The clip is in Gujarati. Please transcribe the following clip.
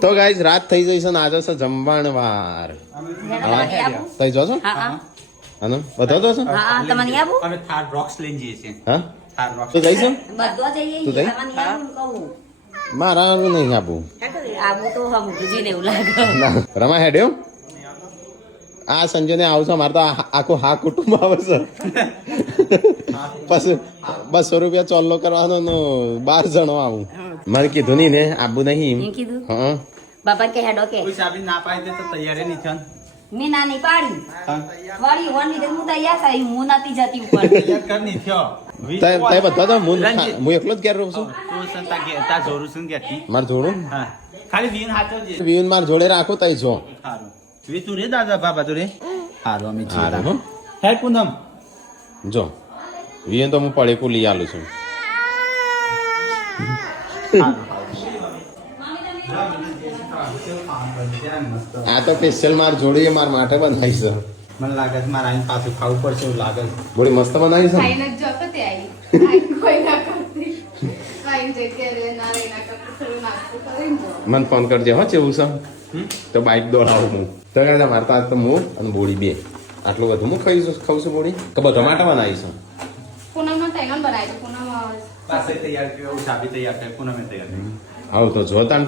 તો ગાઈસ રાત થઈ જઈ છે ને આજે છે જમવાણ વાર તઈ જો છો અને બધા જો છો હા તમને આબુ અમે થાર રોક્સ લઈને જઈએ છીએ હા થાર રોક્સ તું જઈશું બધો જઈએ તું જઈ? તમને આબુ કહું મારા નહીં આપું આબુ તો હમ જીને એવું લાગે ના રમા હેડ્યો આ સંજય ને આવશે મારે તો આખું હા કુટુંબ આવે છે પછી 200 રૂપિયા ચોલ્લો કરવાનો ને 12 જણો આવું મારે કીધું નહીં ને આબુ નહીં એમ કીધું હા બાપા કે હેડો કે કોઈ સાબી ના પાડી દે તો તૈયાર નહીં થયો મેં નાની પાડી વાળી વણ લીધે હું તૈયાર થઈ હું નથી જતી ઉપર તૈયાર કર નહીં થયો તય બધા તો હું એકલો જ ઘેર રહું છું તું સંતા કે તા જોરું છું કે મારે જોડું હા ખાલી વીન હાચો જે વિન માર જોડે રાખો તઈ જો સારું વી તું રે દાદા બાબા તું રે સારું અમે જી હારું હો. હે પૂનમ જો વિન તો હું પડેકું લઈ આલું છું આ તો સ્પેશિયલ માર જોડી માર માટે બનાવી છે મને લાગે છે મારા આઈને પાછું ખાવું પડશે એવું લાગે છે બોડી મસ્ત બનાવી છે ને? ખાઈને જ જતો તે આવી કોઈ ના કરતી ખાઈને જગ્યા રે ના રે ના કરતી થોડું નાસ્તો કરીને જો મને ફોન કરજે હો કેવું છે તો બાઇક દોડાવું હું તો કહે મારે તો આજ તો હું અને બોડી બે આટલું બધું હું ખાઉં છું બોડી તો બધા માટે બનાવી છે પૂનમમાં તૈયાર બનાવી દો પૂનમ પાસે તૈયાર કર્યો સાબી તૈયાર કરે પૂનમે તૈયાર કરી આવું તો જોતા ને